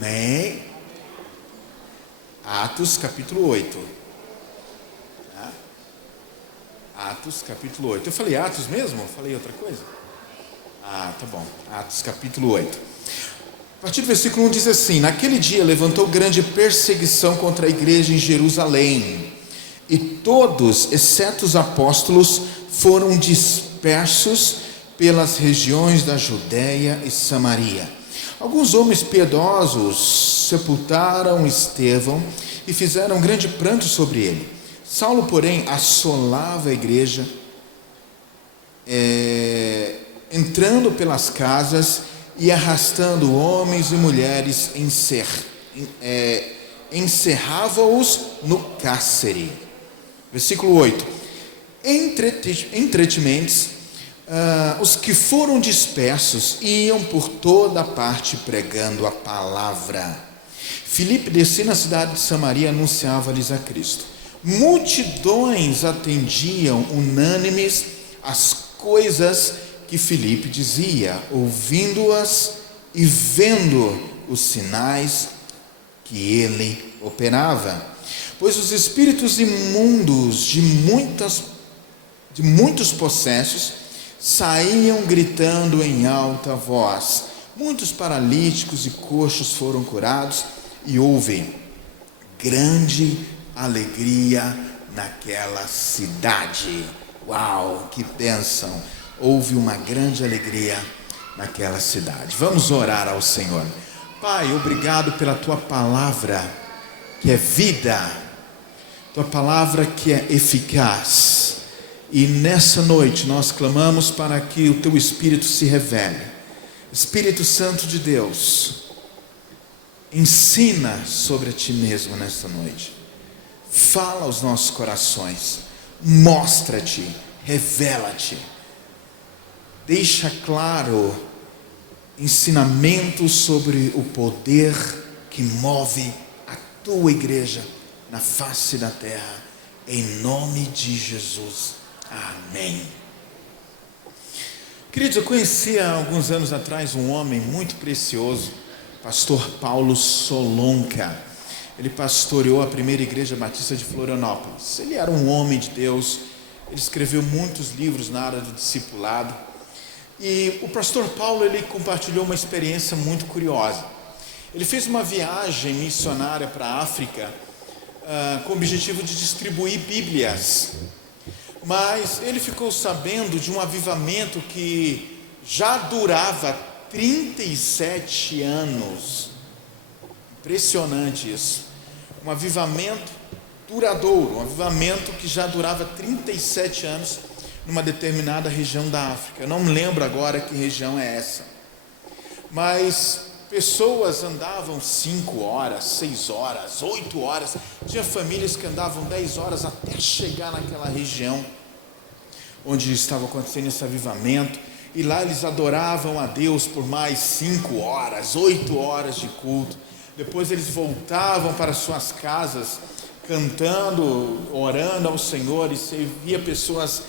Amém? Atos capítulo 8. Tá? Atos capítulo 8. Eu falei Atos mesmo? Eu falei outra coisa? Tá bom. Atos capítulo 8. A partir do versículo 1 diz assim: naquele dia levantou grande perseguição contra a igreja em Jerusalém, e todos, exceto os apóstolos, foram dispersos pelas regiões da Judéia e Samaria. Alguns homens piedosos sepultaram Estevão e fizeram grande pranto sobre ele. Saulo, porém, assolava a igreja, entrando pelas casas e arrastando homens e mulheres, encerrava-os no cárcere. Versículo 8: entretementes, os que foram dispersos iam por toda parte pregando a palavra. Filipe, descendo a cidade de Samaria, anunciava-lhes a Cristo. Multidões atendiam unânimes as coisas que Filipe dizia, ouvindo-as e vendo os sinais que ele operava. Pois os espíritos imundos de muitos possessos saíam gritando em alta voz. Muitos paralíticos e coxos foram curados, e houve grande alegria naquela cidade. Uau, que bênção! Houve uma grande alegria naquela cidade. Vamos orar ao Senhor. Pai, obrigado pela Tua palavra, que é vida, Tua palavra que é eficaz. E nessa noite nós clamamos para que o Teu Espírito se revele. Espírito Santo de Deus, ensina sobre a Ti mesmo nesta noite. Fala aos nossos corações, mostra-te, revela-te. Deixa claro ensinamentos sobre o poder que move a Tua igreja na face da terra, em nome de Jesus, amém. Queridos, eu conheci há alguns anos atrás um homem muito precioso, pastor Paulo Solonca. Ele pastoreou a primeira igreja batista de Florianópolis. Ele era um homem de Deus, ele escreveu muitos livros na área do discipulado. E o pastor Paulo, ele compartilhou uma experiência muito curiosa. Ele fez uma viagem missionária para a África, com o objetivo de distribuir Bíblias. Mas ele ficou sabendo de um avivamento que já durava 37 anos. Impressionante isso. Um avivamento duradouro, um avivamento que já durava 37 anos numa determinada região da África. Eu não me lembro agora que região é essa. Mas pessoas andavam 5 horas, 6 horas, 8 horas. Tinha famílias que andavam 10 horas até chegar naquela região onde estava acontecendo esse avivamento. E lá eles adoravam a Deus por mais 5 horas, 8 horas de culto. Depois eles voltavam para suas casas, cantando, orando ao Senhor. E você via pessoas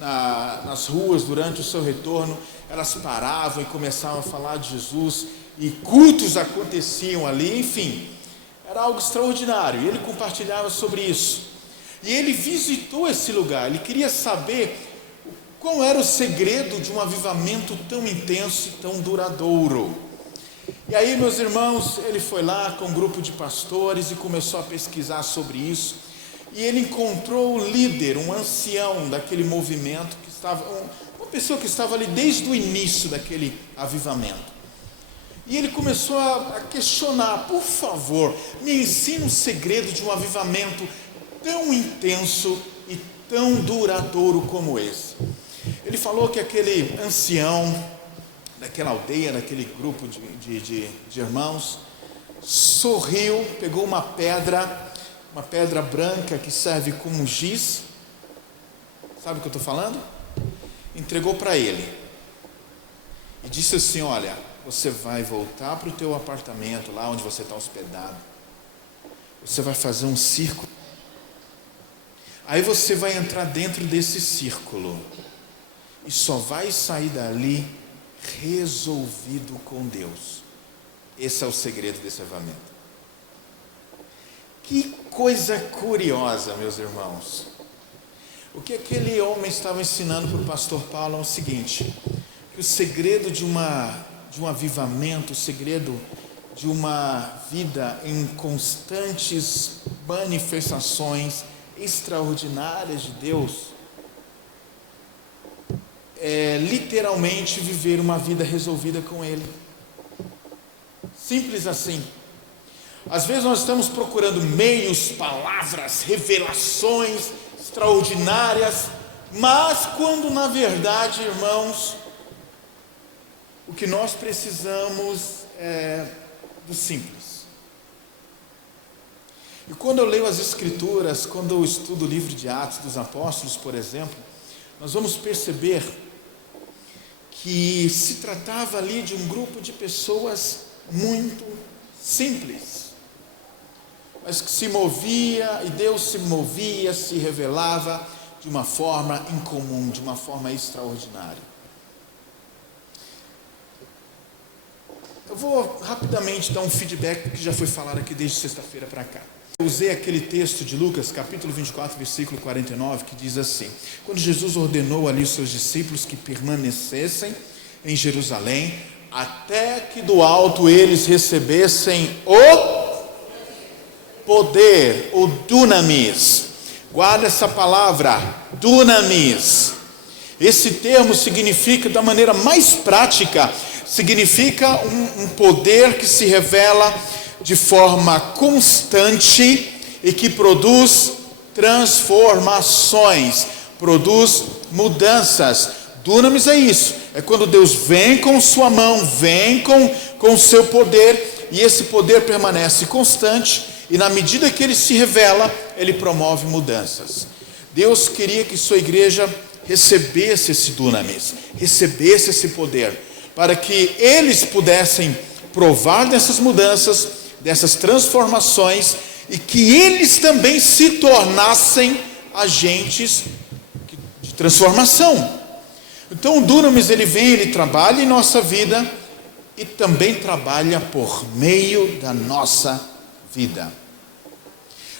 nas ruas durante o seu retorno. Elas paravam e começavam a falar de Jesus, e cultos aconteciam ali. Enfim, era algo extraordinário, e ele compartilhava sobre isso. E ele visitou esse lugar, ele queria saber qual era o segredo de um avivamento tão intenso e tão duradouro. E aí, meus irmãos, ele foi lá com um grupo de pastores e começou a pesquisar sobre isso. E ele encontrou o líder, um ancião daquele movimento, uma pessoa que estava ali desde o início daquele avivamento. E ele começou a questionar: por favor, me ensina o segredo de um avivamento tão intenso e tão duradouro como esse. Ele falou que aquele ancião daquela aldeia, daquele grupo de irmãos, sorriu, pegou uma pedra branca que serve como giz, sabe o que eu estou falando? Entregou para ele e disse assim: olha, você vai voltar para o teu apartamento, lá onde você está hospedado, você vai fazer um círculo, aí você vai entrar dentro desse círculo, e só vai sair dali resolvido com Deus. Esse é o segredo desse avivamento. Que coisa curiosa, meus irmãos. O que aquele homem estava ensinando para o pastor Paulo é o seguinte: que o segredo de um avivamento, o segredo de uma vida em constantes manifestações extraordinárias de Deus, é literalmente viver uma vida resolvida com Ele. Simples assim. Às vezes nós estamos procurando meios, palavras, revelações extraordinárias, mas quando na verdade, irmãos, o que nós precisamos é do simples. E quando eu leio as Escrituras, quando eu estudo o livro de Atos dos Apóstolos, por exemplo, nós vamos perceber que se tratava ali de um grupo de pessoas muito simples, mas que se movia, e Deus se movia, se revelava de uma forma incomum, de uma forma extraordinária. Eu vou rapidamente dar um feedback que já foi falado aqui desde sexta-feira para cá. Eu usei aquele texto de Lucas, capítulo 24, versículo 49, que diz assim: quando Jesus ordenou ali os seus discípulos que permanecessem em Jerusalém, até que do alto eles recebessem o poder, o dunamis. Guarda essa palavra, dunamis. Esse termo significa, da maneira mais prática, significa um poder que se revela de forma constante e que produz transformações, produz mudanças. Dunamis é isso, é quando Deus vem com sua mão, vem com o seu poder, e esse poder permanece constante, e na medida que ele se revela, ele promove mudanças. Deus queria que sua igreja recebesse esse dunamis, recebesse esse poder, para que eles pudessem provar dessas mudanças, dessas transformações, e que eles também se tornassem agentes de transformação. Então o dunamis, ele vem, ele trabalha em nossa vida, e também trabalha por meio da nossa vida.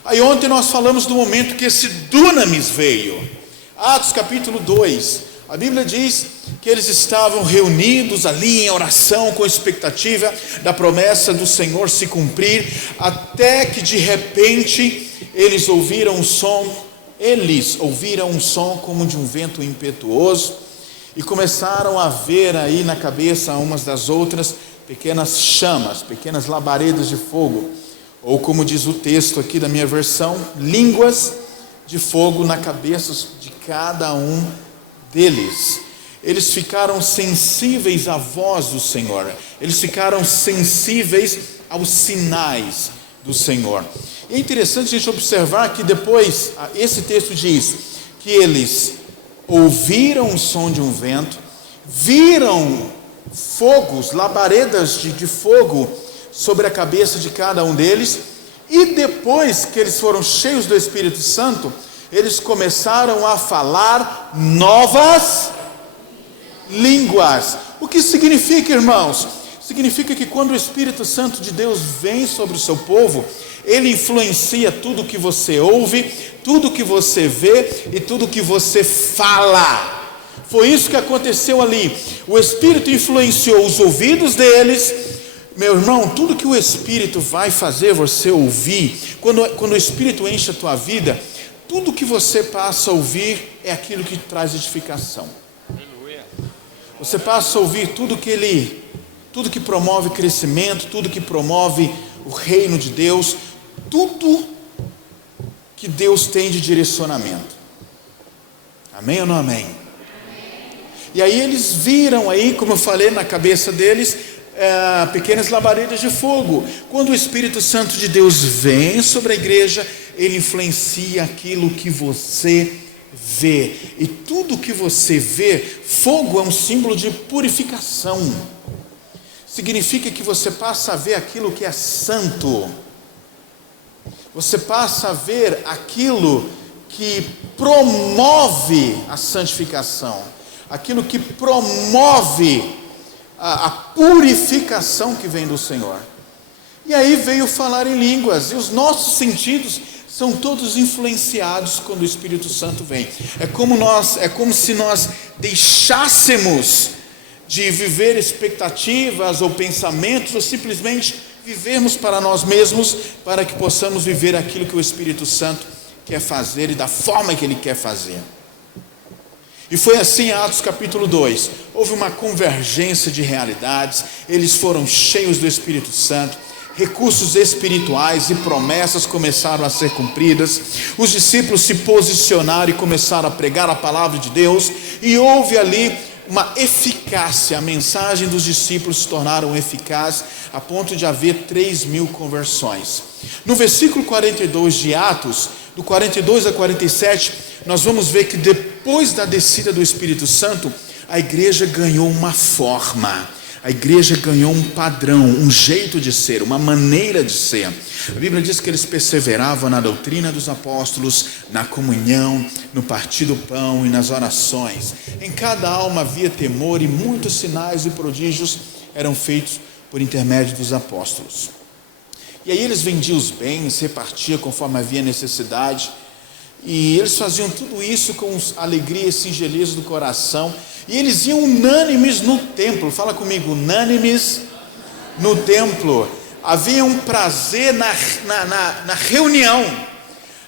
Aí ontem nós falamos do momento que esse dunamis veio. Atos capítulo 2, a Bíblia diz que eles estavam reunidos ali em oração, com expectativa da promessa do Senhor se cumprir, até que de repente eles ouviram um som como de um vento impetuoso, e começaram a ver aí na cabeça umas das outras pequenas chamas, pequenas labaredas de fogo, ou como diz o texto aqui da minha versão, línguas de fogo na cabeça de cada um deles. Eles ficaram sensíveis à voz do Senhor, eles ficaram sensíveis aos sinais do Senhor. E é interessante a gente observar que depois, esse texto diz que eles ouviram o som de um vento, viram fogos, labaredas de fogo sobre a cabeça de cada um deles, e depois que eles foram cheios do Espírito Santo, eles começaram a falar novas línguas. O que significa, irmãos? Significa que quando o Espírito Santo de Deus vem sobre o seu povo, ele influencia tudo que você ouve, tudo que você vê e tudo que você fala. Foi isso que aconteceu ali. O Espírito influenciou os ouvidos deles. Meu irmão, tudo que o Espírito vai fazer você ouvir, quando o Espírito enche a tua vida, tudo que você passa a ouvir é aquilo que traz edificação. Você passa a ouvir tudo que promove crescimento, tudo que promove o reino de Deus, tudo que Deus tem de direcionamento. Amém ou não amém? E aí eles viram aí, como eu falei, na cabeça deles, pequenas labaredas de fogo. Quando o Espírito Santo de Deus vem sobre a igreja, ele influencia aquilo que você vê. E tudo que você vê, fogo é um símbolo de purificação. Significa que você passa a ver aquilo que é santo. Você passa a ver aquilo que promove a santificação, aquilo que promove a purificação que vem do Senhor. E aí veio falar em línguas, e os nossos sentidos são todos influenciados quando o Espírito Santo vem. É como se nós deixássemos de viver expectativas ou pensamentos, ou simplesmente vivermos para nós mesmos, para que possamos viver aquilo que o Espírito Santo quer fazer e da forma que Ele quer fazer. E foi assim em Atos capítulo 2, houve uma convergência de realidades, eles foram cheios do Espírito Santo, recursos espirituais e promessas começaram a ser cumpridas, os discípulos se posicionaram e começaram a pregar a palavra de Deus, e houve ali uma eficácia, a mensagem dos discípulos se tornaram eficaz, a ponto de haver 3.000 conversões. No versículo 42 de Atos, do 42 a 47, nós vamos ver que depois da descida do Espírito Santo, a igreja ganhou uma forma, a igreja ganhou um padrão, um jeito de ser, uma maneira de ser. A Bíblia diz que eles perseveravam na doutrina dos apóstolos, na comunhão, no partir do pão e nas orações. Em cada alma havia temor, e muitos sinais e prodígios eram feitos por intermédio dos apóstolos. E aí eles vendiam os bens, repartiam conforme havia necessidade, e eles faziam tudo isso com alegria e singeleza do coração, e eles iam unânimes no templo. Fala comigo, unânimes no templo. Havia um prazer na reunião,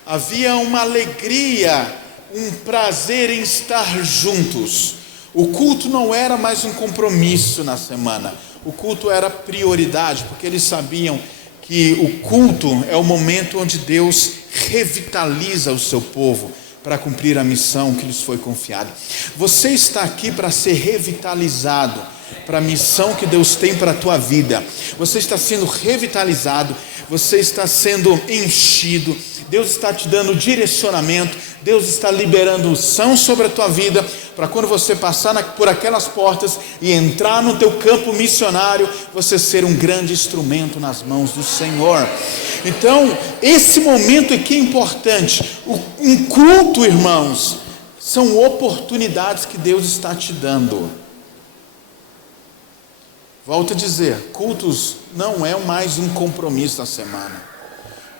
havia uma alegria, um prazer em estar juntos. O culto não era mais um compromisso na semana, o culto era prioridade, porque eles sabiam que o culto é o momento onde Deus revitaliza o seu povo para cumprir a missão que lhes foi confiada. Você está aqui para ser revitalizado para a missão que Deus tem para a tua vida. Você está sendo revitalizado, você está sendo enchido, Deus está te dando direcionamento, Deus está liberando unção sobre a tua vida, para quando você passar por aquelas portas e entrar no teu campo missionário, você ser um grande instrumento nas mãos do Senhor. Então, esse momento aqui é importante. Um culto, irmãos, são oportunidades que Deus está te dando. Volto a dizer, cultos não é mais um compromisso da semana.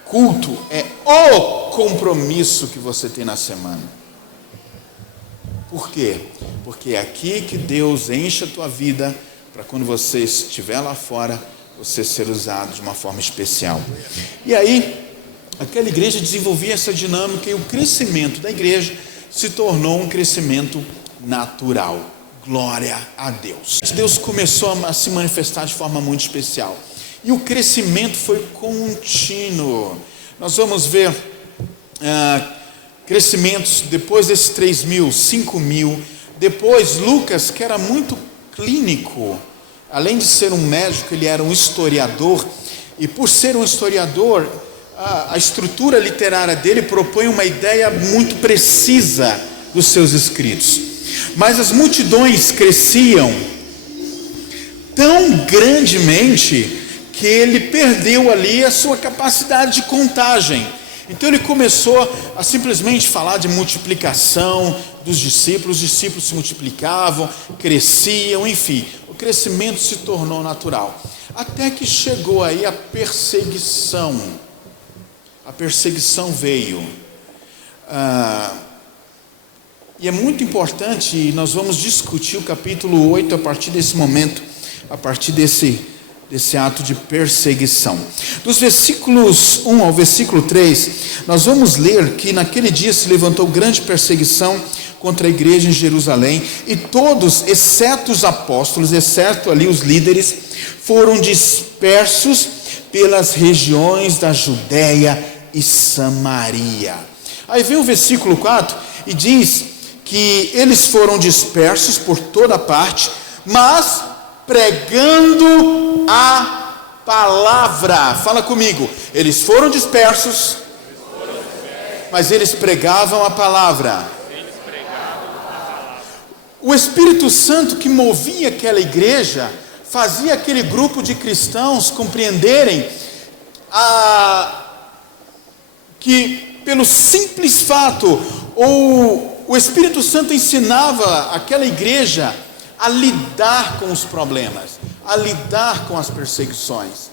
Culto é o compromisso que você tem na semana. Por quê? Porque é aqui que Deus enche a tua vida, para quando você estiver lá fora, você ser usado de uma forma especial. E aí, aquela igreja desenvolvia essa dinâmica, e o crescimento da igreja se tornou um crescimento natural. Glória a Deus. Deus começou a se manifestar de forma muito especial, e o crescimento foi contínuo. Nós vamos ver crescimentos depois desses 3.000, 5.000. Depois Lucas, que era muito clínico, além de ser um médico, ele era um historiador, e por ser um historiador, a estrutura literária dele propõe uma ideia muito precisa dos seus escritos. Mas as multidões cresciam tão grandemente que ele perdeu ali a sua capacidade de contagem. Então ele começou a simplesmente falar de multiplicação dos discípulos. Os discípulos se multiplicavam, cresciam, enfim, o crescimento se tornou natural, até que chegou aí a perseguição. A perseguição veio, e é muito importante, e nós vamos discutir o capítulo 8 a partir desse momento, a partir desse ato de perseguição. Dos versículos 1 ao versículo 3, nós vamos ler que naquele dia se levantou grande perseguição contra a igreja em Jerusalém, e todos, exceto os apóstolos, exceto ali os líderes, foram dispersos pelas regiões da Judéia e Samaria. Aí vem o versículo 4 e diz que eles foram dispersos por toda parte, mas pregando a palavra. Fala comigo, eles foram dispersos, mas eles pregavam a palavra. O Espírito Santo que movia aquela igreja, fazia aquele grupo de cristãos compreenderem que pelo simples fato, o Espírito Santo ensinava aquela igreja a lidar com os problemas, a lidar com as perseguições.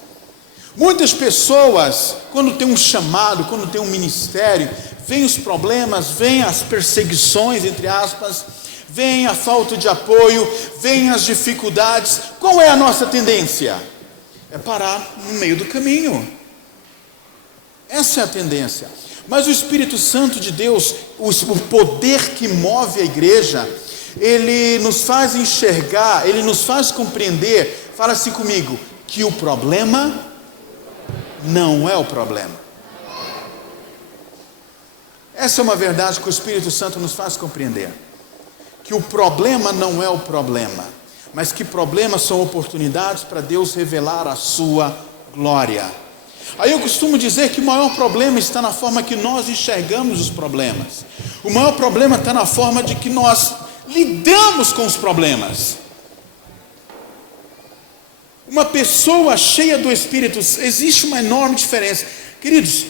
Muitas pessoas, quando tem um chamado, quando tem um ministério, vem os problemas, vem as perseguições, entre aspas, vem a falta de apoio, vem as dificuldades. Qual é a nossa tendência? É parar no meio do caminho. Essa é a tendência. Mas o Espírito Santo de Deus, o poder que move a igreja, ele nos faz enxergar, ele nos faz compreender, fala assim comigo, que o problema não é o problema. Essa é uma verdade que o Espírito Santo nos faz compreender. Que o problema não é o problema, mas que problemas são oportunidades para Deus revelar a sua glória. Aí eu costumo dizer que o maior problema está na forma que nós enxergamos os problemas. O maior problema está na forma de que nós lidamos com os problemas. Uma pessoa cheia do Espírito, existe uma enorme diferença. Queridos,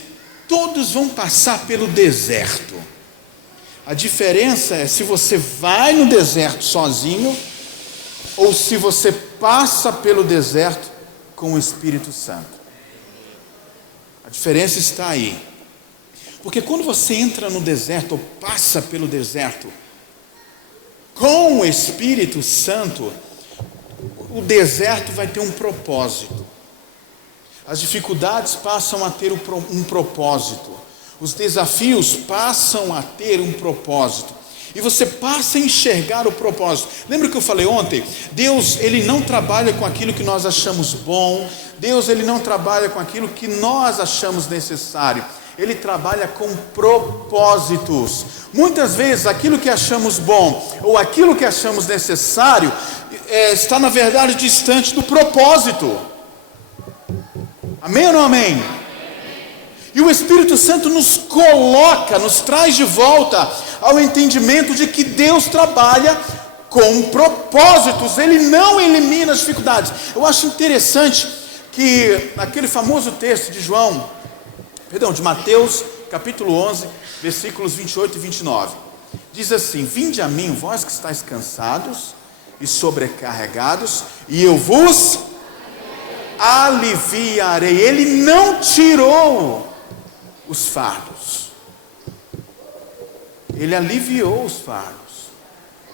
todos vão passar pelo deserto. A diferença é se você vai no deserto sozinho ou se você passa pelo deserto com o Espírito Santo. A diferença está aí. Porque quando você entra no deserto ou passa pelo deserto com o Espírito Santo, o deserto vai ter um propósito. As dificuldades passam a ter um propósito. Os desafios passam a ter um propósito. E você passa a enxergar o propósito. Lembra que eu falei ontem? Deus, Ele não trabalha com aquilo que nós achamos bom. Deus, Ele não trabalha com aquilo que nós achamos necessário. Ele trabalha com propósitos. Muitas vezes aquilo que achamos bom ou aquilo que achamos necessário está na verdade distante do propósito. Amém ou não amém? E o Espírito Santo nos coloca, nos traz de volta ao entendimento de que Deus trabalha com propósitos. Ele não elimina as dificuldades. Eu acho interessante que naquele famoso texto de Mateus, capítulo 11, versículos 28 e 29, diz assim: vinde a mim, vós que estáis cansados e sobrecarregados, e eu vos aliviarei. Ele não tirou os fardos, Ele aliviou os fardos.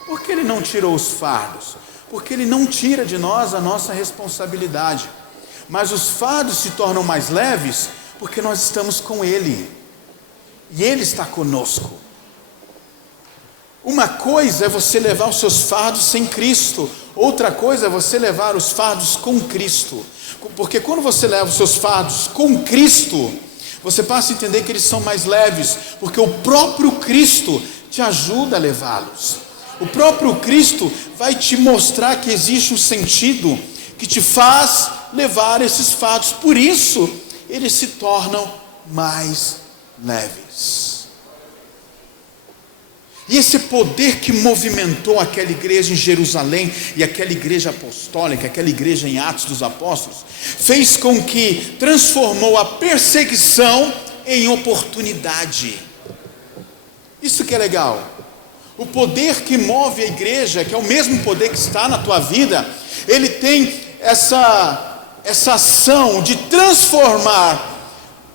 Por que Ele não tirou os fardos? Porque Ele não tira de nós a nossa responsabilidade, mas os fardos se tornam mais leves porque nós estamos com Ele, e Ele está conosco. Uma coisa é você levar os seus fardos sem Cristo, outra coisa é você levar os fardos com Cristo, porque quando você leva os seus fardos com Cristo, você passa a entender que eles são mais leves, porque o próprio Cristo te ajuda a levá-los. O próprio Cristo vai te mostrar que existe um sentido que te faz levar esses fardos, por isso eles se tornam mais leves. E esse poder que movimentou aquela igreja em Jerusalém e aquela igreja apostólica, aquela igreja em Atos dos Apóstolos, fez com que transformou a perseguição em oportunidade. Isso que é legal. O poder que move a igreja, que é o mesmo poder que está na tua vida, ele tem essa ação de transformar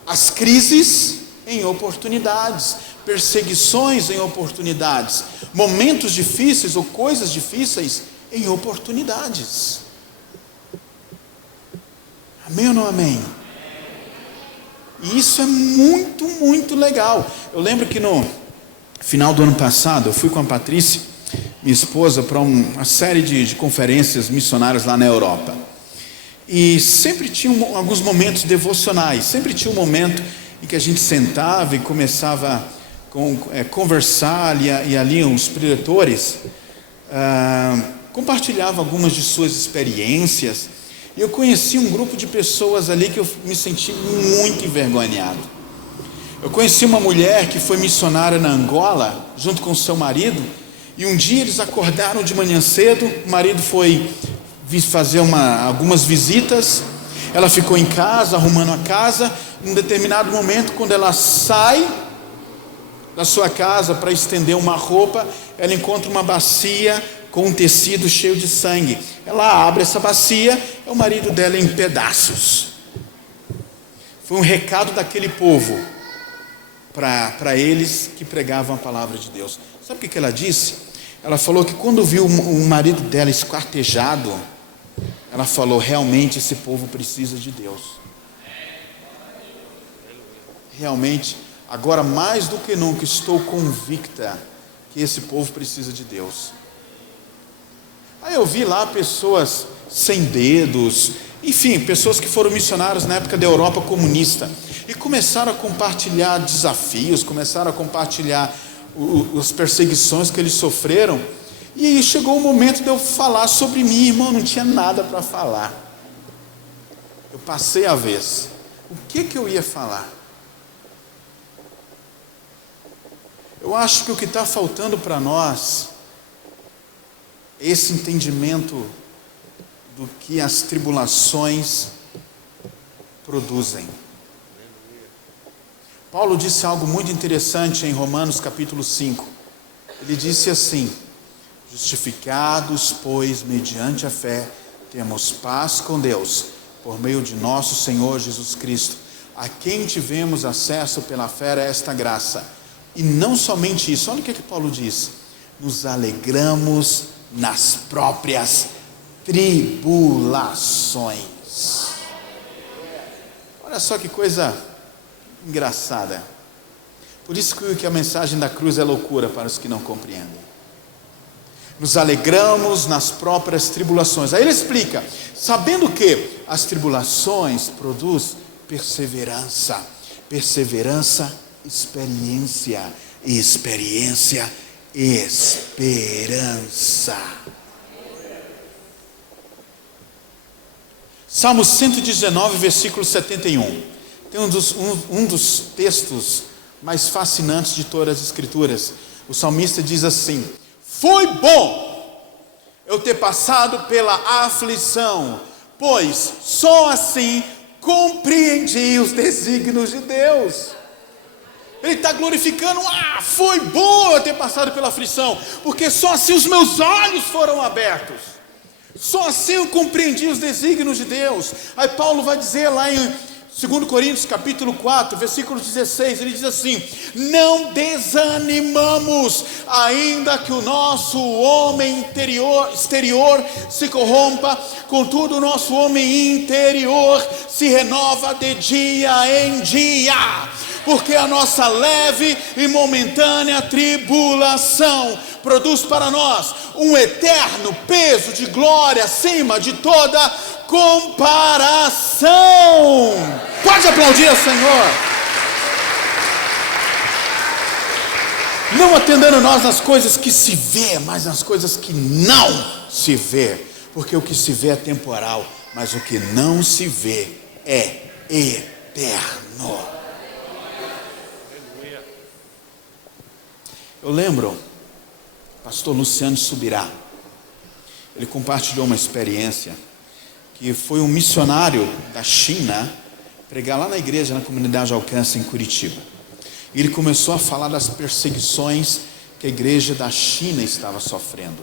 as crises em oportunidades, perseguições em oportunidades, momentos difíceis ou coisas difíceis em oportunidades. Amém ou não amém? E isso é muito, muito legal. Eu lembro que no final do ano passado, eu fui com a Patrícia, minha esposa, para uma série de conferências missionárias lá na Europa. E sempre tinha alguns momentos devocionais, sempre tinha um momento em que a gente sentava e começava a conversar, e ali os preletores compartilhavam algumas de suas experiências, e eu conheci um grupo de pessoas ali que eu me senti muito envergonhado. Eu conheci uma mulher que foi missionária na Angola, junto com seu marido, e um dia eles acordaram de manhã cedo, o marido foi fazer algumas visitas, ela ficou em casa, arrumando a casa. Em um determinado momento, quando ela sai da sua casa para estender uma roupa, ela encontra uma bacia com um tecido cheio de sangue. Ela abre essa bacia, é o marido dela em pedaços. Foi um recado daquele povo para eles que pregavam a palavra de Deus. Sabe o que ela disse? Ela falou que quando viu o marido dela esquartejado, ela falou: realmente esse povo precisa de Deus. Realmente, agora mais do que nunca estou convicta que esse povo precisa de Deus. Aí eu vi lá pessoas sem dedos, enfim, pessoas que foram missionários na época da Europa comunista, e começaram a compartilhar desafios, começaram a compartilhar as perseguições que eles sofreram. E aí chegou o momento de eu falar sobre mim, irmão, não tinha nada para falar. Eu passei a vez. O que eu ia falar? Eu acho que o que está faltando para nós é esse entendimento do que as tribulações produzem. Paulo disse algo muito interessante em Romanos capítulo 5. Ele disse assim: justificados, pois, mediante a fé, temos paz com Deus, por meio de nosso Senhor Jesus Cristo, a quem tivemos acesso pela fé a esta graça. E não somente isso, olha o que Paulo diz: nos alegramos nas próprias tribulações. Olha só que coisa engraçada. Por isso que a mensagem da cruz é loucura para os que não compreendem. Nos alegramos nas próprias tribulações. Aí ele explica: sabendo que as tribulações produzem perseverança, perseverança, experiência, e experiência, esperança. Salmo 119, versículo 71. Tem um dos textos mais fascinantes de todas as escrituras. O salmista diz assim: foi bom eu ter passado pela aflição, pois só assim compreendi os desígnios de Deus. Ele está glorificando: foi bom eu ter passado pela aflição, porque só assim os meus olhos foram abertos, só assim eu compreendi os desígnios de Deus. Aí Paulo vai dizer lá em 2 Coríntios capítulo 4, versículo 16, ele diz assim: não desanimamos, ainda que o nosso homem exterior se corrompa, contudo o nosso homem interior se renova de dia em dia, porque a nossa leve e momentânea tribulação produz para nós um eterno peso de glória acima de toda comparação. Pode aplaudir ao Senhor. Não atendendo nós nas coisas que se vê, mas nas coisas que não se vê, porque o que se vê é temporal, mas o que não se vê é eterno. Eu lembro, pastor Luciano Subirá, ele compartilhou uma experiência que foi um missionário da China pregar lá na igreja, na comunidade Alcance em Curitiba. E ele começou a falar das perseguições que a igreja da China estava sofrendo.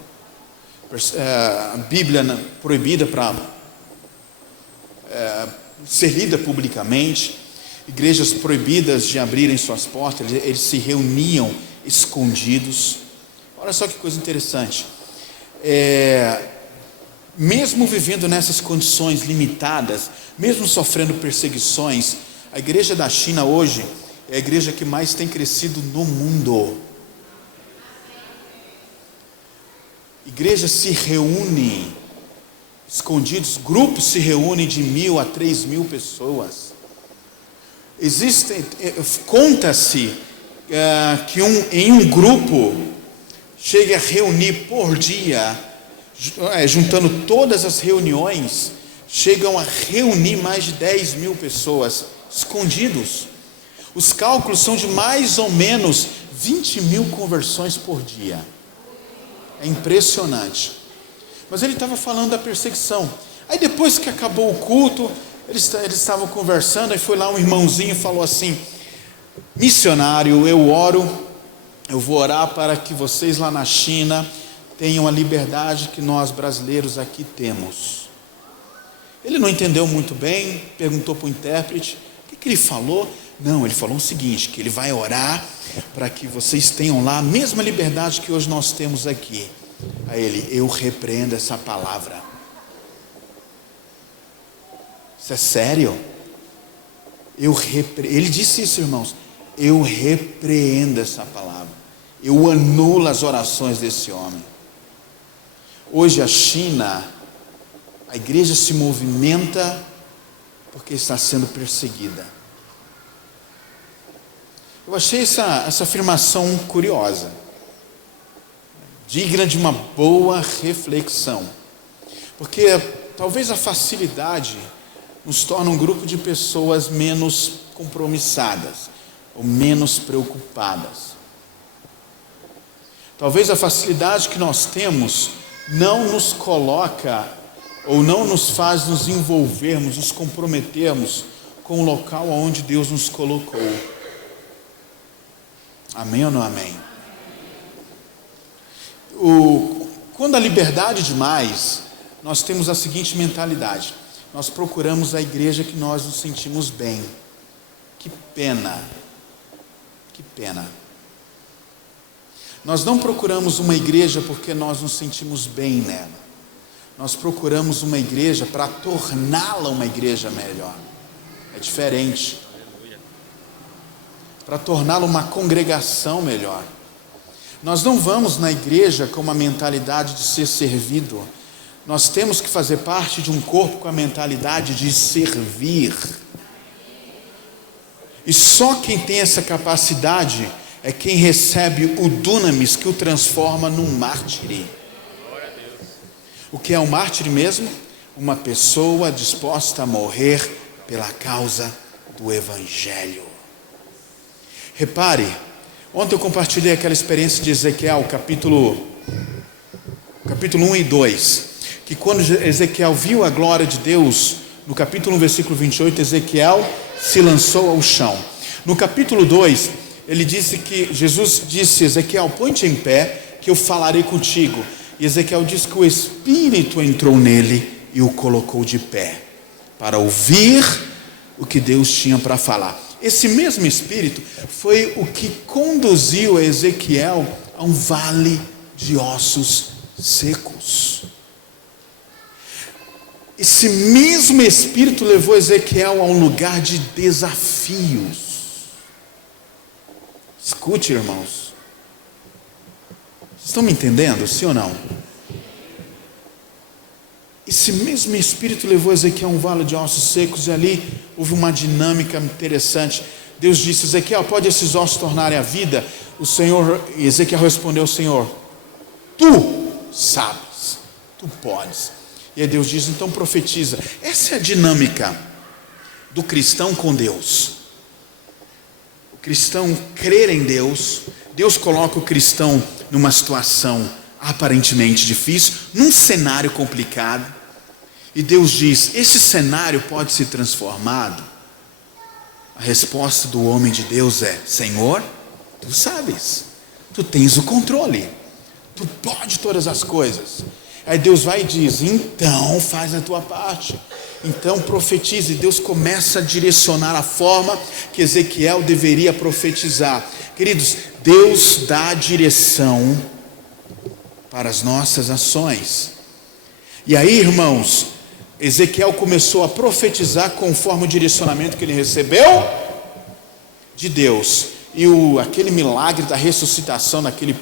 A Bíblia proibida para ser lida publicamente, igrejas proibidas de abrirem suas portas, eles se reuniam escondidos. Olha só que coisa interessante. Mesmo vivendo nessas condições limitadas, mesmo sofrendo perseguições, a igreja da China hoje é a igreja que mais tem crescido no mundo. Igrejas se reúnem escondidos, grupos se reúnem de 1.000 a 3.000 pessoas. Conta-se que em um grupo chega a reunir por dia, juntando todas as reuniões, chegam a reunir mais de 10.000 pessoas escondidos. Os cálculos são de mais ou menos 20.000 conversões por dia. É impressionante. Mas ele estava falando da perseguição. Aí depois que acabou o culto, eles estavam conversando, aí foi lá um irmãozinho e falou assim: missionário, eu vou orar para que vocês lá na China tenham a liberdade que nós brasileiros aqui temos. Ele não entendeu muito bem, perguntou para o intérprete, o que ele falou? Não, ele falou o seguinte, que ele vai orar para que vocês tenham lá a mesma liberdade que hoje nós temos aqui. Aí ele, eu repreendo essa palavra. Isso é sério? Ele disse isso, irmãos, eu repreendo essa palavra, eu anulo as orações desse homem. Hoje a China, a igreja se movimenta porque está sendo perseguida. Eu achei essa afirmação curiosa, digna de uma boa reflexão, porque talvez a facilidade nos torna um grupo de pessoas menos compromissadas ou menos preocupadas. Talvez a facilidade que nós temos não nos coloca ou não nos faz nos envolvermos, nos comprometermos com o local onde Deus nos colocou. Amém ou não amém? Quando a liberdade é demais, nós temos a seguinte mentalidade: nós procuramos a igreja que nós nos sentimos bem. Que pena, que pena. Nós não procuramos uma igreja porque nós nos sentimos bem nela. Nós procuramos uma igreja para torná-la uma igreja melhor. É diferente. Para torná-la uma congregação melhor. Nós não vamos na igreja com uma mentalidade de ser servido. Nós temos que fazer parte de um corpo com a mentalidade de servir. E só quem tem essa capacidade é quem recebe o dunamis que o transforma num mártir. O que é um mártir mesmo? Uma pessoa disposta a morrer pela causa do Evangelho. Repare, ontem eu compartilhei aquela experiência de Ezequiel, capítulo 1 e 2, que quando Ezequiel viu a glória de Deus, no capítulo 1, versículo 28, Ezequiel se lançou ao chão. No capítulo 2, Jesus disse, Ezequiel, põe-te em pé, que eu falarei contigo. E Ezequiel disse que o Espírito entrou nele e o colocou de pé, para ouvir o que Deus tinha para falar. Esse mesmo Espírito foi o que conduziu Ezequiel a um vale de ossos secos. Esse mesmo Espírito levou Ezequiel a um lugar de desafios. Escute, irmãos. Vocês estão me entendendo, sim ou não? Esse mesmo Espírito levou Ezequiel a um vale de ossos secos, e ali houve uma dinâmica interessante. Deus disse, Ezequiel, pode esses ossos tornarem a vida? Ezequiel respondeu, Senhor, tu sabes, tu podes. E aí Deus diz, então profetiza. Essa é a dinâmica do cristão com Deus. O cristão crer em Deus, Deus coloca o cristão numa situação aparentemente difícil, num cenário complicado, e Deus diz, esse cenário pode ser transformado. A resposta do homem de Deus é, Senhor, tu sabes, tu tens o controle, tu pode todas as coisas. Aí Deus vai e diz, então faz a tua parte, então profetize. Deus começa a direcionar a forma que Ezequiel deveria profetizar. Queridos, Deus dá direção para as nossas ações. E aí, irmãos, Ezequiel começou a profetizar conforme o direcionamento que ele recebeu de Deus. E aquele milagre da ressuscitação daquele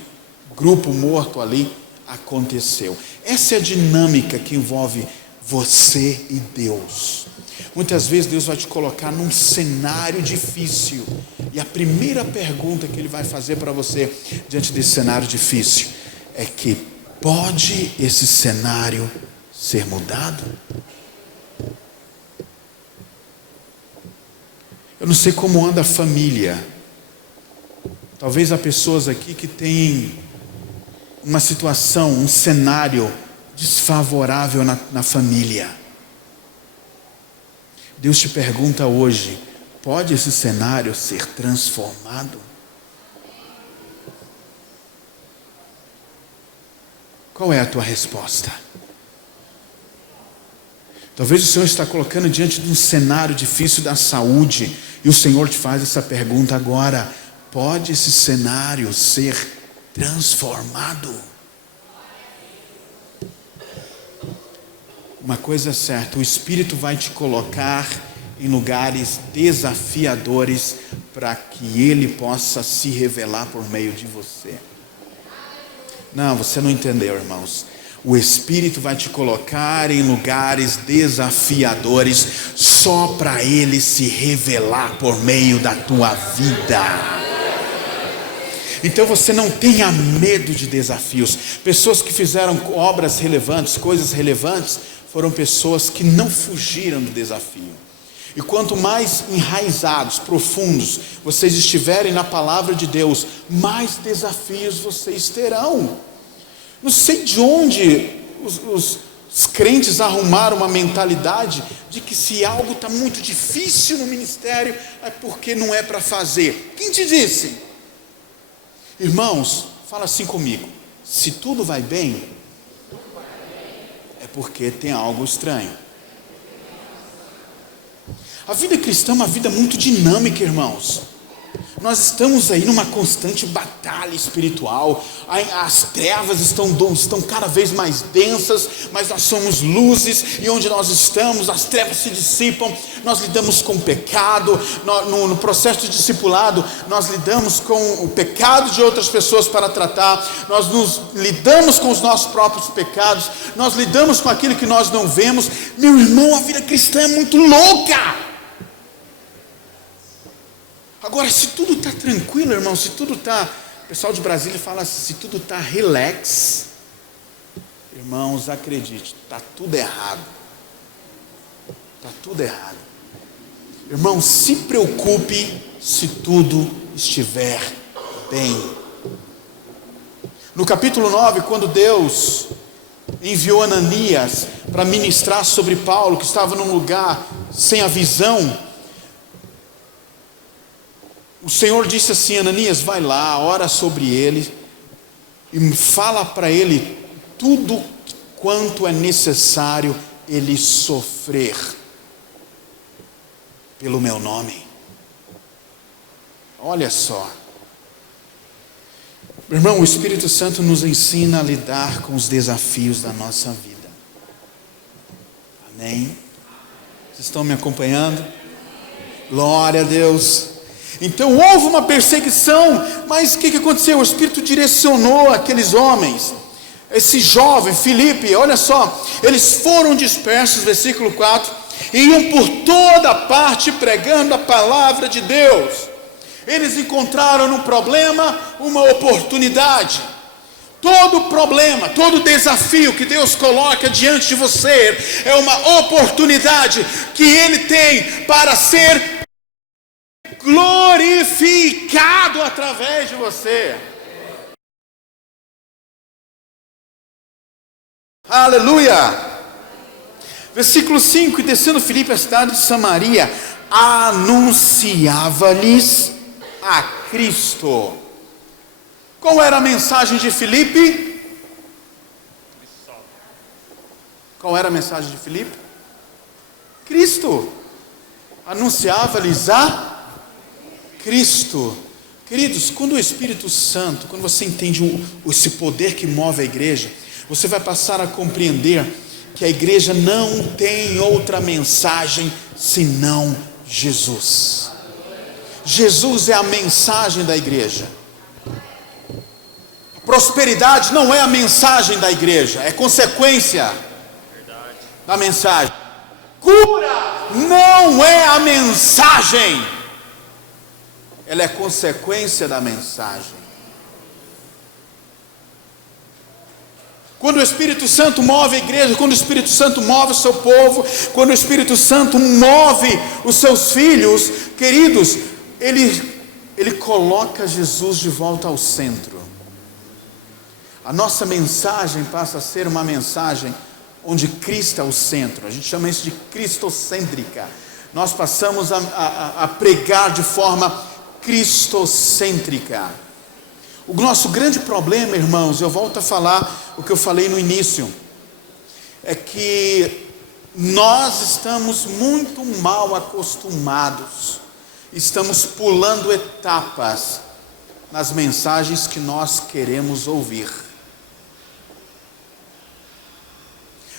grupo morto ali aconteceu. Essa é a dinâmica que envolve você e Deus. Muitas vezes Deus vai te colocar num cenário difícil, e a primeira pergunta que Ele vai fazer para você diante desse cenário difícil é que pode esse cenário ser mudado? Eu não sei como anda a família. Talvez há pessoas aqui que têm uma situação, um cenário desfavorável na família. Deus te pergunta hoje, pode esse cenário ser transformado? Qual é a tua resposta? Talvez o Senhor está colocando diante de um cenário difícil da saúde, e o Senhor te faz essa pergunta agora: pode esse cenário ser transformado? Uma coisa é certa, o Espírito vai te colocar em lugares desafiadores para que Ele possa se revelar por meio de você. Não, você não entendeu, irmãos. O Espírito vai te colocar em lugares desafiadores só para Ele se revelar por meio da tua vida. Então você não tenha medo de desafios. Pessoas que fizeram obras relevantes, coisas relevantes, foram pessoas que não fugiram do desafio. E quanto mais enraizados, profundos vocês estiverem na palavra de Deus, mais desafios vocês terão. Não sei de onde os crentes arrumaram uma mentalidade de que se algo está muito difícil no ministério, é porque não é para fazer. Quem te disse? Irmãos, fala assim comigo: se tudo vai bem, é porque tem algo estranho. A vida cristã é uma vida muito dinâmica, irmãos. Nós estamos aí numa constante batalha espiritual. As trevas estão cada vez mais densas, mas nós somos luzes, e onde nós estamos, as trevas se dissipam. Nós lidamos com o pecado, no processo de discipulado, nós lidamos com o pecado de outras pessoas para tratar, nós lidamos com os nossos próprios pecados, nós lidamos com aquilo que nós não vemos. Meu irmão, a vida cristã é muito louca. Agora, se tudo está tranquilo, irmão, se tudo está, o pessoal de Brasília fala assim, se tudo está relax, irmãos, acredite, está tudo errado. Está tudo errado. Irmão, se preocupe se tudo estiver bem. No capítulo 9, quando Deus enviou Ananias para ministrar sobre Paulo, que estava num lugar sem a visão, o Senhor disse assim: Ananias, vai lá, ora sobre ele e fala para ele tudo quanto é necessário ele sofrer pelo meu nome. Olha só, meu irmão, o Espírito Santo nos ensina a lidar com os desafios da nossa vida. Amém? Vocês estão me acompanhando? Glória a Deus. Então houve uma perseguição, mas o que aconteceu? O Espírito direcionou aqueles homens. Esse jovem, Filipe, olha só, eles foram dispersos, versículo 4, e iam por toda parte pregando a palavra de Deus. Eles encontraram no problema uma oportunidade. Todo problema, todo desafio que Deus coloca diante de você é uma oportunidade que Ele tem para ser glorificado através de você. Aleluia. Versículo 5: e descendo Filipe à cidade de Samaria, anunciava-lhes a Cristo. Qual era a mensagem de Filipe? Qual era a mensagem de Filipe? Cristo. Anunciava-lhes a Cristo. Queridos, quando o Espírito Santo, quando você entende esse poder que move a igreja, você vai passar a compreender que a igreja não tem outra mensagem senão Jesus. Jesus é a mensagem da igreja. A prosperidade não é a mensagem da igreja, é consequência da mensagem. Cura não é a mensagem, ela é consequência da mensagem. Quando o Espírito Santo move a igreja, quando o Espírito Santo move o seu povo, quando o Espírito Santo move os seus filhos, queridos, ele coloca Jesus de volta ao centro. A nossa mensagem passa a ser uma mensagem onde Cristo é o centro. A gente chama isso de cristocêntrica. Nós passamos a pregar de forma cristocêntrica. O nosso grande problema, irmãos, eu volto a falar o que eu falei no início, é que nós estamos muito mal acostumados, estamos pulando etapas nas mensagens que nós queremos ouvir.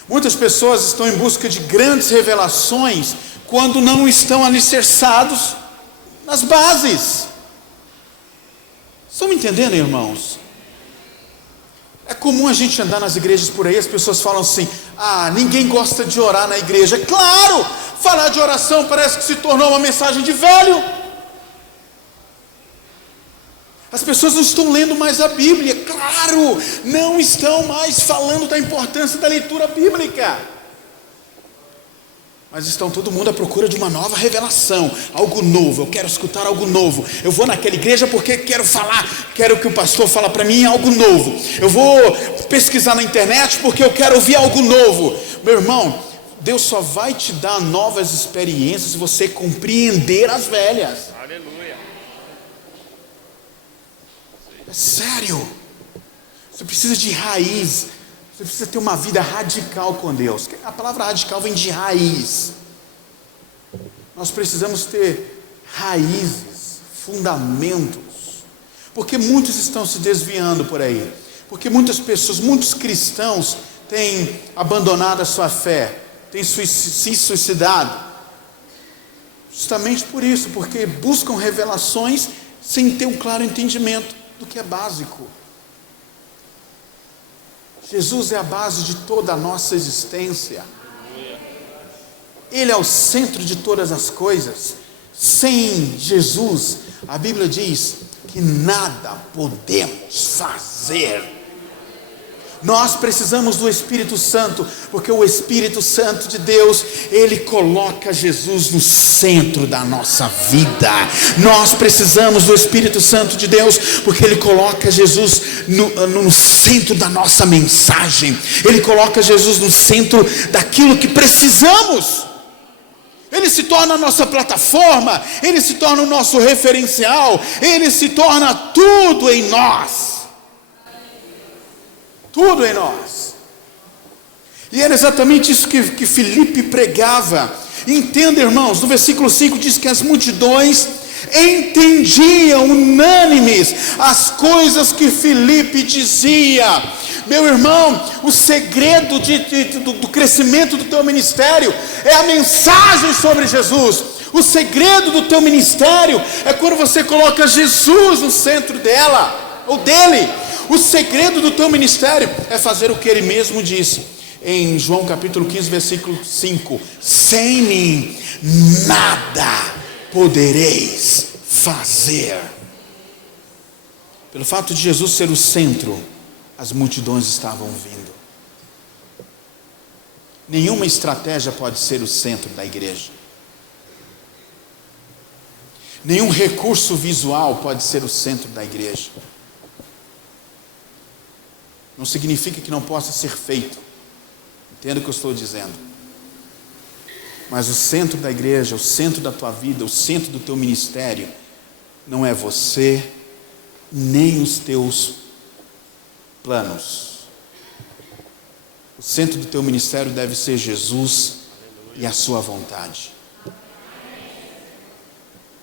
Muitas pessoas estão em busca de grandes revelações quando não estão alicerçados nas bases. Estão me entendendo, irmãos? É comum a gente andar nas igrejas por aí, as pessoas falam assim: ninguém gosta de orar na igreja. Claro, falar de oração parece que se tornou uma mensagem de velho. As pessoas não estão lendo mais a Bíblia, claro, não estão mais falando da importância da leitura bíblica, mas estão todo mundo à procura de uma nova revelação, algo novo. Eu quero escutar algo novo, eu vou naquela igreja porque quero que o pastor fale para mim algo novo, eu vou pesquisar na internet porque eu quero ouvir algo novo. Meu irmão, Deus só vai te dar novas experiências se você compreender as velhas. É sério, você precisa de raiz, você precisa ter uma vida radical com Deus. A palavra radical vem de raiz. Nós precisamos ter raízes, fundamentos, porque muitos estão se desviando por aí, porque muitas pessoas, muitos cristãos têm abandonado a sua fé, têm se suicidado, justamente por isso, porque buscam revelações sem ter um claro entendimento do que é básico. Jesus é a base de toda a nossa existência, Ele é o centro de todas as coisas. Sem Jesus, a Bíblia diz que nada podemos fazer. Nós precisamos do Espírito Santo, porque o Espírito Santo de Deus, Ele coloca Jesus no centro da nossa vida. Nós precisamos do Espírito Santo de Deus, porque Ele coloca Jesus no centro da nossa mensagem. Ele coloca Jesus no centro daquilo que precisamos. Ele se torna a nossa plataforma, Ele se torna o nosso referencial, Ele se torna tudo em nós. Tudo em nós. E era exatamente isso que Filipe pregava. Entenda, irmãos, no versículo 5 diz que as multidões entendiam unânimes as coisas que Filipe dizia. Meu irmão, o segredo do crescimento do teu ministério é a mensagem sobre Jesus. O segredo do teu ministério é quando você coloca Jesus no centro dela, ou dele. O segredo do teu ministério é fazer o que ele mesmo disse em João capítulo 15, versículo 5: sem mim nada podereis fazer. Pelo fato de Jesus ser o centro, as multidões estavam vindo. Nenhuma estratégia pode ser o centro da igreja. Nenhum recurso visual pode ser o centro da igreja. Não significa que não possa ser feito. Entenda o que eu estou dizendo. Mas o centro da igreja, o centro da tua vida, o centro do teu ministério, não é você, nem os teus planos. O centro do teu ministério deve ser Jesus e a sua vontade.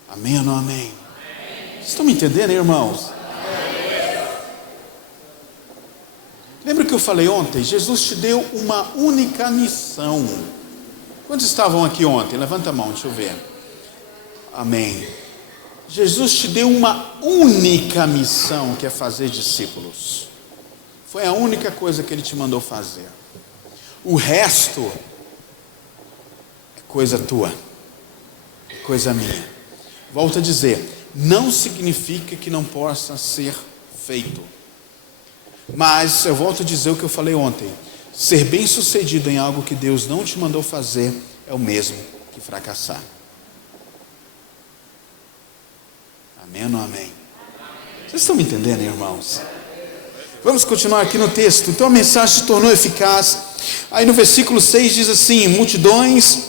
Amém ou não amém? Vocês estão me entendendo, irmãos? Lembra que eu falei ontem? Jesus te deu uma única missão. Quantos estavam aqui ontem? Levanta a mão, deixa eu ver. Amém. Jesus te deu uma única missão, que é fazer discípulos. Foi a única coisa que Ele te mandou fazer. O resto é coisa tua, é coisa minha. Volto a dizer, não significa que não possa ser feito. Mas eu volto a dizer o que eu falei ontem: ser bem sucedido em algo que Deus não te mandou fazer é o mesmo que fracassar. Amém ou não amém? Vocês estão me entendendo, irmãos? Vamos continuar aqui no texto. Então a mensagem se tornou eficaz. Aí no versículo 6 diz assim: multidões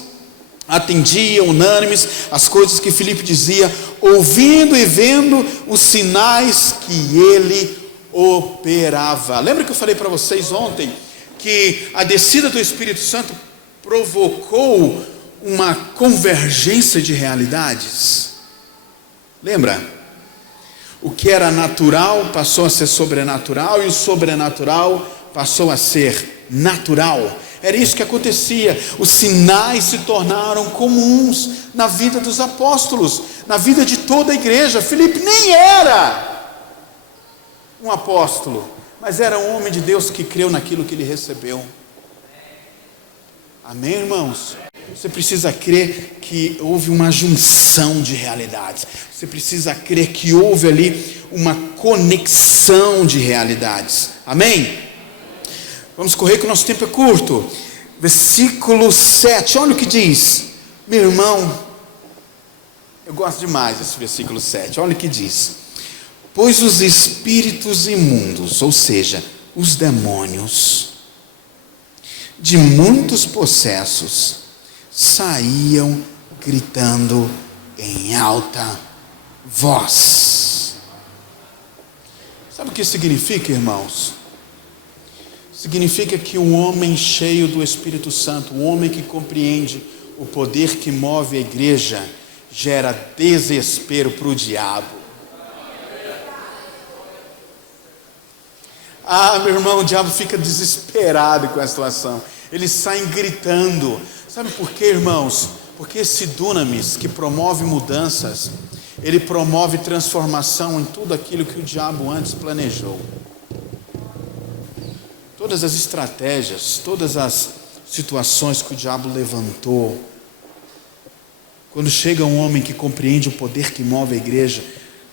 atendiam unânimes as coisas que Filipe dizia, ouvindo e vendo os sinais que ele operava. Lembra que eu falei para vocês ontem que a descida do Espírito Santo provocou uma convergência de realidades? Lembra? O que era natural passou a ser sobrenatural, e o sobrenatural passou a ser natural. Era isso que acontecia. Os sinais se tornaram comuns na vida dos apóstolos, na vida de toda a igreja. Filipe nem era um apóstolo, mas era um homem de Deus que creu naquilo que ele recebeu. Amém, irmãos? Você precisa crer que houve uma junção de realidades. Você precisa crer que houve ali uma conexão de realidades. Amém? Vamos correr que o nosso tempo é curto. Versículo 7, olha o que diz. Meu irmão, eu gosto demais desse versículo 7. Olha o que diz: pois os espíritos imundos, ou seja, os demônios, de muitos possessos, saíam gritando em alta voz. Sabe o que significa, irmãos? Significa que um homem cheio do Espírito Santo, um homem que compreende o poder que move a igreja, gera desespero para o diabo. Meu irmão, o diabo fica desesperado com a situação. Eles saem gritando. Sabe por quê, irmãos? Porque esse dunamis que promove mudanças, ele promove transformação em tudo aquilo que o diabo antes planejou. Todas as estratégias, todas as situações que o diabo levantou, quando chega um homem que compreende o poder que move a igreja,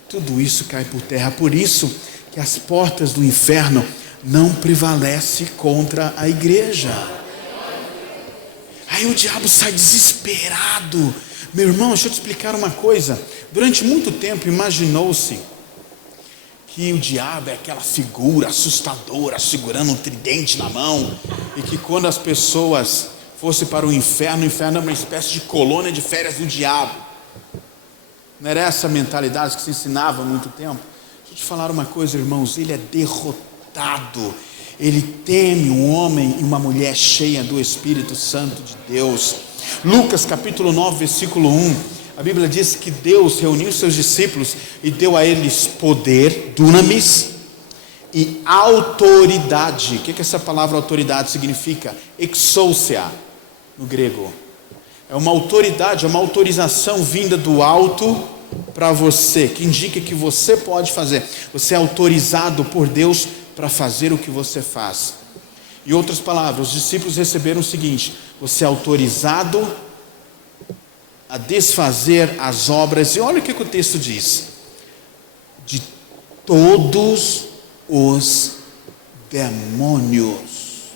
tudo isso cai por terra. Por isso que as portas do inferno não prevalecem contra a igreja. Aí o diabo sai desesperado. Meu irmão, deixa eu te explicar uma coisa. Durante muito tempo imaginou-se que o diabo é aquela figura assustadora, segurando um tridente na mão, e que quando as pessoas fossem para o inferno era uma espécie de colônia de férias do diabo. Não era essa a mentalidade que se ensinava há muito tempo? Deixa eu te falar uma coisa, irmãos, ele é derrotado. Ele teme um homem e uma mulher cheia do Espírito Santo de Deus. Lucas capítulo 9, versículo 1, a Bíblia diz que Deus reuniu seus discípulos e deu a eles poder, dunamis, e autoridade. O que essa palavra autoridade significa? Exousia, no grego. É uma autoridade, é uma autorização vinda do alto para você, que indica que você pode fazer. Você é autorizado por Deus para fazer o que você faz. Em outras palavras, os discípulos receberam o seguinte: você é autorizado a desfazer as obras, e olha o que o texto diz, de todos os demônios.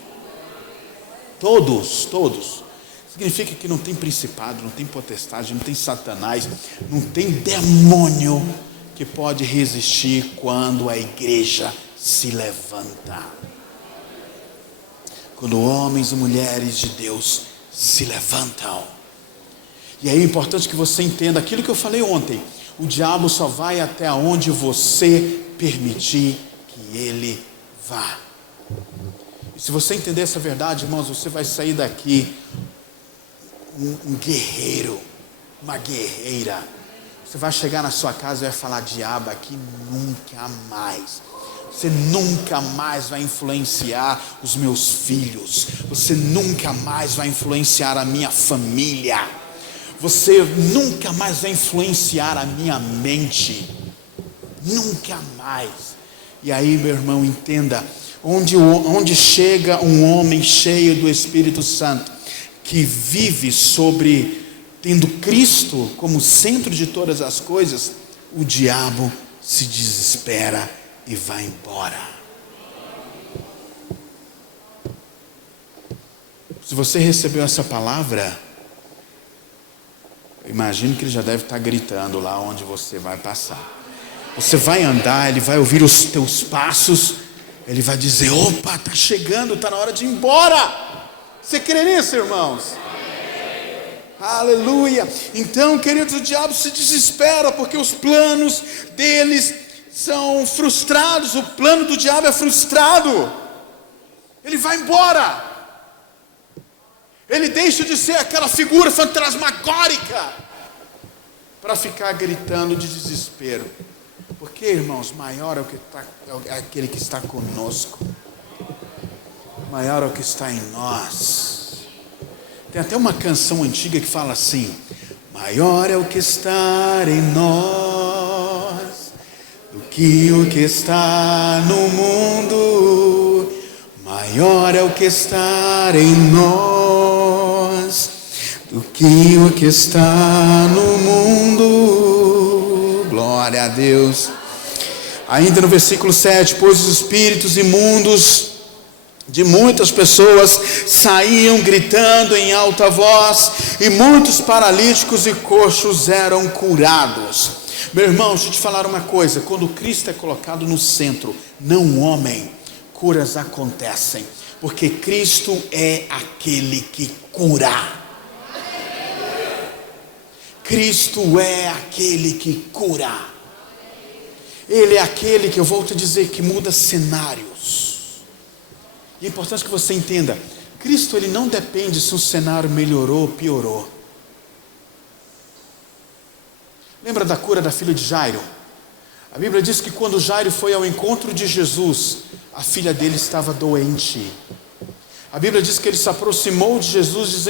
Todos. Significa que não tem principado, não tem potestade, não tem satanás, não tem demônio que pode resistir quando a igreja se levanta. Quando homens e mulheres de Deus se levantam. E aí é importante que você entenda aquilo que eu falei ontem. O diabo só vai até onde você permitir que ele vá. E se você entender essa verdade, irmãos, você vai sair daqui um guerreiro, uma guerreira. Você vai chegar na sua casa e vai falar: diabo, aqui nunca mais. Você nunca mais vai influenciar os meus filhos. Você nunca mais vai influenciar a minha família. Você nunca mais vai influenciar a minha mente. Nunca mais. E aí, meu irmão, entenda. Onde chega um homem cheio do Espírito Santo, que vive tendo Cristo como centro de todas as coisas, o diabo se desespera e vai embora. Se você recebeu essa palavra, eu imagino que ele já deve estar gritando lá onde você vai passar. Você vai andar, ele vai ouvir os teus passos, ele vai dizer: opa, está chegando, está na hora de ir embora. Você crê nisso, irmãos? Aleluia. Então, queridos, o diabo se desespera porque os planos deles são frustrados. O plano do diabo é frustrado. Ele vai embora. Ele deixa de ser aquela figura fantasmagórica para ficar gritando de desespero. Porque, irmãos, maior é aquele que está conosco. Maior é o que está em nós. Tem até uma canção antiga que fala assim: maior é o que está em nós do que o que está no mundo. Maior é o que está em nós do que o que está no mundo. Glória a Deus. Ainda no versículo 7, pois os espíritos imundos de muitas pessoas saíam gritando em alta voz, e muitos paralíticos e coxos eram curados. Meu irmão, deixa eu te falar uma coisa: quando Cristo é colocado no centro, não o homem, curas acontecem, porque Cristo é aquele que cura. Cristo é aquele que cura. Ele é aquele que, eu volto a dizer, que muda cenários. E é importante que você entenda: Cristo, ele não depende se o cenário melhorou ou piorou. Lembra da cura da filha de Jairo? A Bíblia diz que quando Jairo foi ao encontro de Jesus, a filha dele estava doente. A Bíblia diz que ele se aproximou de Jesus,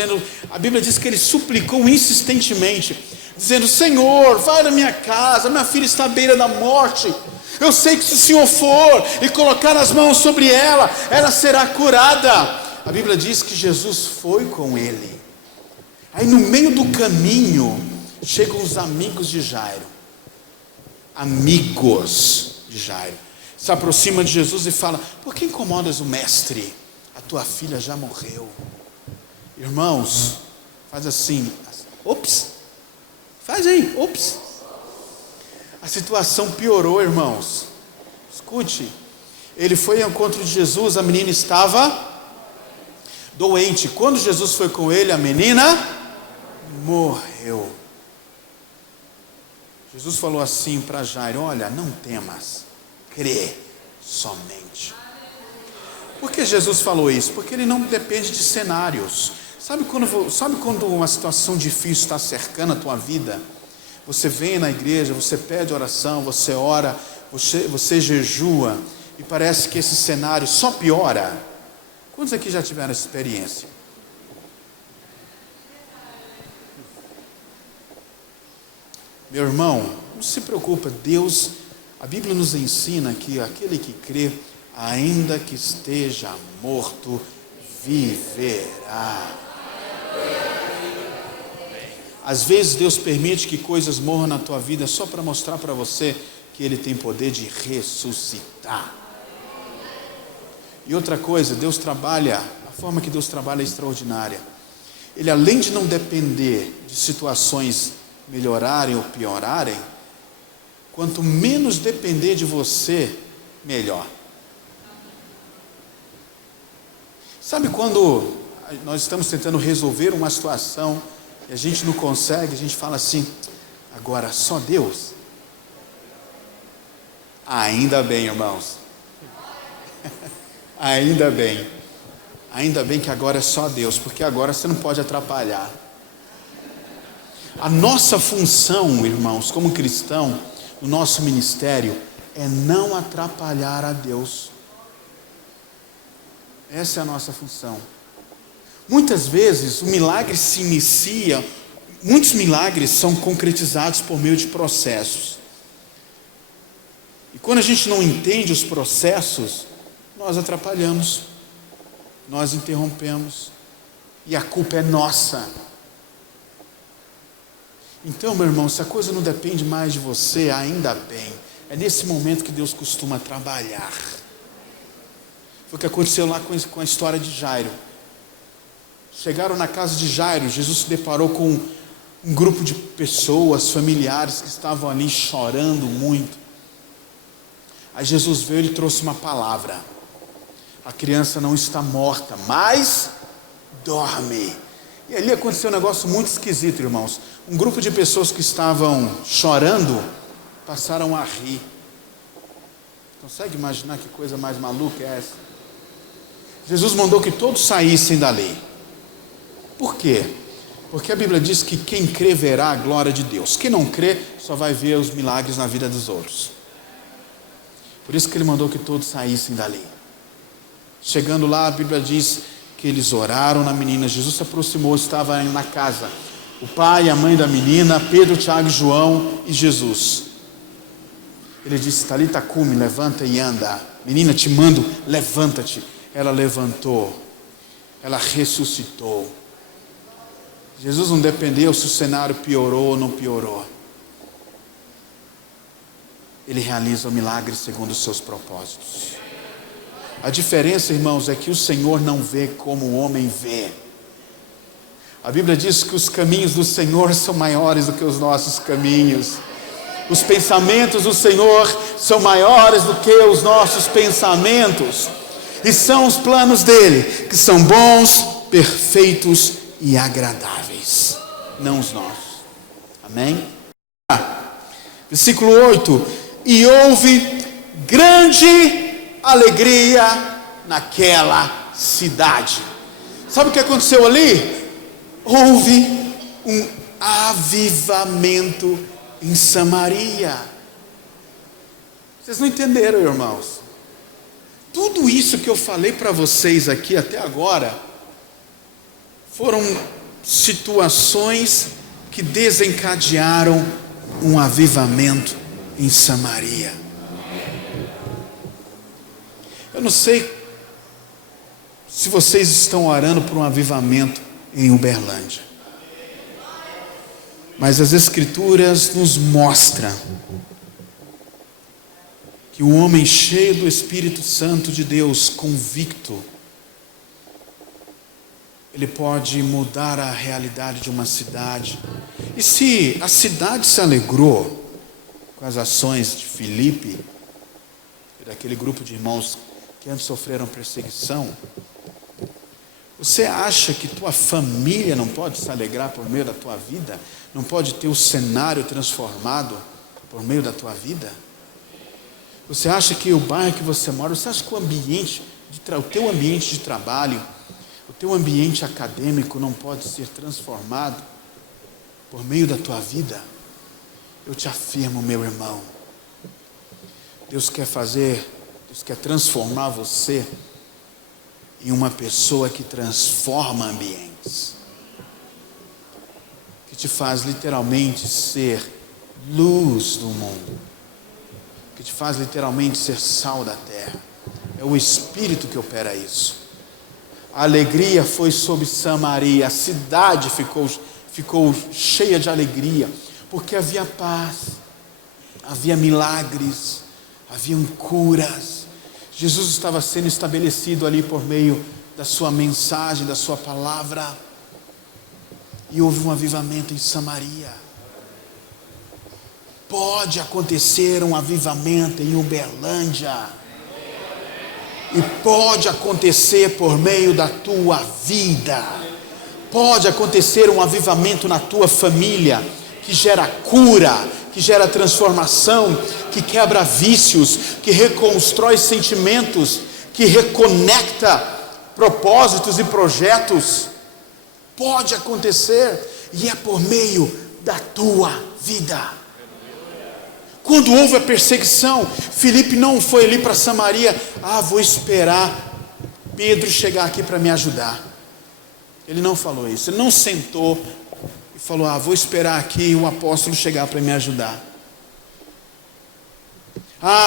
a Bíblia diz que ele suplicou insistentemente, dizendo: Senhor, vai na minha casa, minha filha está à beira da morte. Eu sei que se o Senhor for e colocar as mãos sobre ela, ela será curada. A Bíblia diz que Jesus foi com ele. Aí no meio do caminho, chegam os amigos de Jairo. Amigos de Jairo. Se aproxima de Jesus e fala: por que incomodas o mestre? A tua filha já morreu. Irmãos, faz assim. Ops. Faz aí, ops. A situação piorou, irmãos. Escute. Ele foi ao encontro de Jesus, a menina estava doente. Quando Jesus foi com ele, a menina morreu. Jesus falou assim para Jairo: olha, não temas, crê somente. Por que Jesus falou isso? Porque ele não depende de cenários. Sabe quando uma situação difícil está cercando a tua vida? Você vem na igreja, você pede oração, você ora, você jejua, e parece que esse cenário só piora. Quantos aqui já tiveram essa experiência? Meu irmão, não se preocupa, Deus, a Bíblia nos ensina que aquele que crê, ainda que esteja morto, viverá. Às vezes Deus permite que coisas morram na tua vida só para mostrar para você que Ele tem poder de ressuscitar. E outra coisa, Deus trabalha, a forma que Deus trabalha é extraordinária. Ele, além de não depender de situações melhorarem ou piorarem, quanto menos depender de você, melhor. Sabe quando nós estamos tentando resolver uma situação e a gente não consegue, a gente fala assim: agora só Deus? Ainda bem, irmãos. Ainda bem que agora é só Deus, porque agora você não pode atrapalhar. A nossa função, irmãos, como cristão, no nosso ministério, é não atrapalhar a Deus. Essa é a nossa função. Muitas vezes o milagre se inicia, muitos milagres são concretizados por meio de processos. E quando a gente não entende os processos, nós atrapalhamos, nós interrompemos, e a culpa é nossa. Então, meu irmão, se a coisa não depende mais de você, ainda bem. É nesse momento que Deus costuma trabalhar. Foi o que aconteceu lá com a história de Jairo. Chegaram na casa de Jairo, Jesus se deparou com um grupo de pessoas, familiares, que estavam ali chorando muito. Aí Jesus veio e lhe trouxe uma palavra: a criança não está morta, mas dorme. E ali aconteceu um negócio muito esquisito, irmãos. Um grupo de pessoas que estavam chorando passaram a rir. Consegue imaginar que coisa mais maluca é essa? Jesus mandou que todos saíssem dali. Por quê? Porque a Bíblia diz que quem crê verá a glória de Deus. Quem não crê só vai ver os milagres na vida dos outros. Por isso que ele mandou que todos saíssem dali. Chegando lá, a Bíblia diz que eles oraram na menina. Jesus se aproximou, estava na casa. O pai e a mãe da menina, Pedro, Tiago, João e Jesus. Ele disse: Talita cumi, levanta e anda. Menina, te mando, levanta-te. Ela levantou. Ela ressuscitou. Jesus não dependeu se o cenário piorou ou não piorou. Ele realiza o milagre segundo os seus propósitos. A diferença, irmãos, é que o Senhor não vê como o homem vê. A Bíblia diz que os caminhos do Senhor são maiores do que os nossos caminhos. Os pensamentos do Senhor são maiores do que os nossos pensamentos. E são os planos dele, que são bons, perfeitos e agradáveis, não os nossos. Amém? Versículo 8: E houve grande alegria naquela cidade. Sabe o que aconteceu ali? Houve um avivamento em Samaria. Vocês não entenderam, irmãos? Tudo isso que eu falei para vocês aqui até agora foram situações que desencadearam um avivamento em Samaria. Eu não sei se vocês estão orando por um avivamento em Uberlândia, mas as Escrituras nos mostram que o homem cheio do Espírito Santo de Deus, convicto, ele pode mudar a realidade de uma cidade. E se a cidade se alegrou com as ações de Filipe e daquele grupo de irmãos que antes sofreram perseguição, você acha que tua família não pode se alegrar por meio da tua vida? Não pode ter o cenário transformado por meio da tua vida? Você acha que o bairro que você mora, você acha que o teu ambiente de trabalho, o teu ambiente acadêmico não pode ser transformado por meio da tua vida? Eu te afirmo, meu irmão, Deus quer transformar você em uma pessoa que transforma ambientes, que te faz literalmente ser luz do mundo, que te faz literalmente ser sal da terra. É o Espírito que opera isso. A alegria foi sobre Samaria, a cidade ficou cheia de alegria, porque havia paz, havia milagres, haviam curas. Jesus estava sendo estabelecido ali por meio da sua mensagem, da sua palavra, e houve um avivamento em Samaria. Pode acontecer um avivamento em Uberlândia, e pode acontecer por meio da tua vida. Pode acontecer um avivamento na tua família, que gera cura, que gera transformação, que quebra vícios, que reconstrói sentimentos, que reconecta propósitos e projetos. Pode acontecer, e é por meio da tua vida. Quando houve a perseguição, Filipe não foi ali para Samaria: vou esperar Pedro chegar aqui para me ajudar. Ele não falou isso, ele não sentou e falou: vou esperar aqui o apóstolo chegar para me ajudar.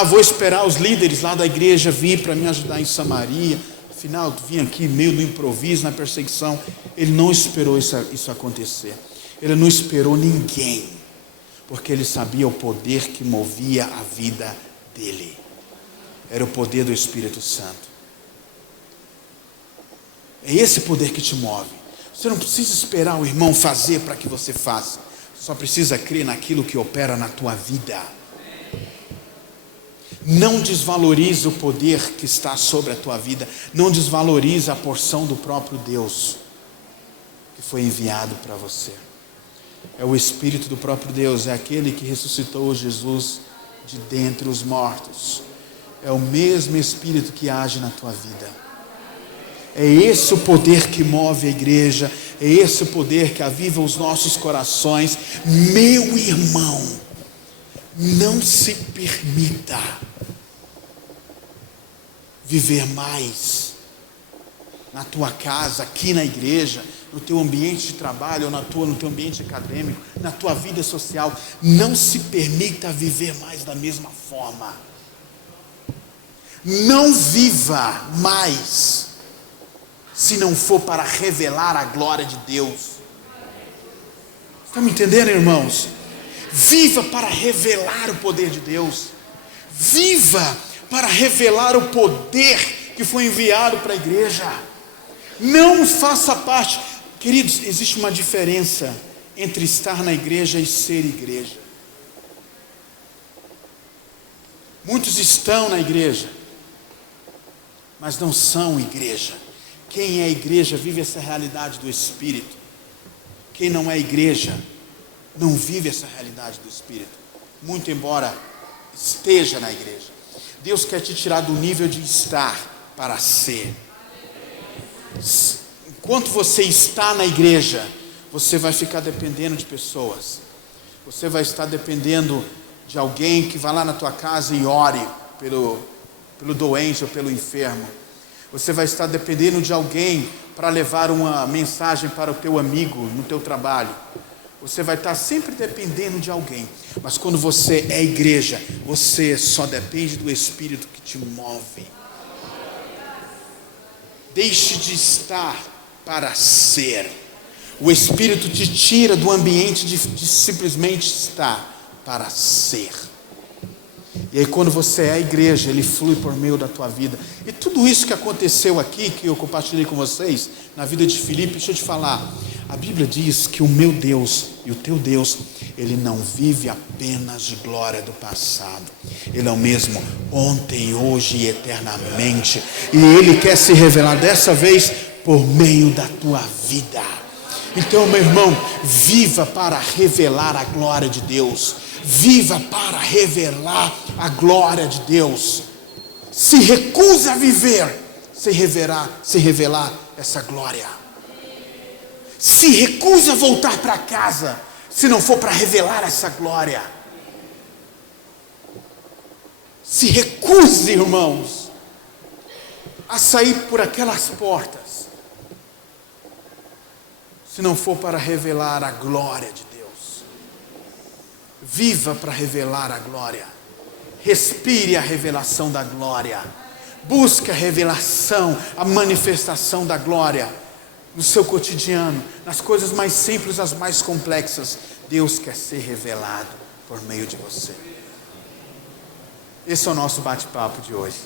Vou esperar os líderes lá da igreja vir para me ajudar em Samaria. Afinal, vim aqui meio do improviso, na perseguição. Ele não esperou isso acontecer. Ele não esperou ninguém, porque ele sabia o poder que movia a vida dele. Era o poder do Espírito Santo. É esse poder que te move. Você não precisa esperar o irmão fazer para que você faça. Você só precisa crer naquilo que opera na tua vida. Não desvalorize o poder que está sobre a tua vida. Não desvalorize a porção do próprio Deus, que foi enviado para você. É o Espírito do próprio Deus, é aquele que ressuscitou Jesus de dentre os mortos. É o mesmo Espírito que age na tua vida. É esse o poder que move a igreja, é esse o poder que aviva os nossos corações. Meu irmão, não se permita viver mais na tua casa, aqui na igreja, no teu ambiente de trabalho, ou no teu ambiente acadêmico, na tua vida social. Não se permita viver mais da mesma forma. Não viva mais se não for para revelar a glória de Deus. Estão me entendendo, irmãos? Viva para revelar o poder de Deus. Viva para revelar o poder que foi enviado para a igreja. Não faça parte. Queridos, existe uma diferença entre estar na igreja e ser igreja. Muitos estão na igreja, mas não são igreja. Quem é igreja vive essa realidade do Espírito. Quem não é igreja não vive essa realidade do Espírito, muito embora esteja na igreja. Deus quer te tirar do nível de estar para ser. Enquanto você está na igreja, você vai ficar dependendo de pessoas. Você vai estar dependendo de alguém que vá lá na tua casa e ore pelo doente ou pelo enfermo. Você vai estar dependendo de alguém para levar uma mensagem para o teu amigo no teu trabalho. Você vai estar sempre dependendo de alguém. Mas quando você é igreja, você só depende do Espírito que te move. Deixe de estar para ser. O Espírito te tira do ambiente de simplesmente estar para ser. E aí quando você é a igreja, ele flui por meio da tua vida. E tudo isso que aconteceu aqui, que eu compartilhei com vocês, na vida de Filipe, deixa eu te falar. A Bíblia diz que o meu Deus e o teu Deus, ele não vive apenas de glória do passado. Ele é o mesmo ontem, hoje e eternamente. E ele quer se revelar dessa vez por meio da tua vida. Então, meu irmão, viva para revelar a glória de Deus. Viva para revelar a glória de Deus. Se recusa a viver sem revelar essa glória. Se recusa a voltar para casa se não for para revelar essa glória. Se recuse, irmãos, a sair por aquelas portas se não for para revelar a glória de Deus. Viva para revelar a glória. Respire a revelação da glória. Busque a revelação, a manifestação da glória no seu cotidiano, nas coisas mais simples, as mais complexas. Deus quer ser revelado por meio de você. Esse é o nosso bate-papo de hoje.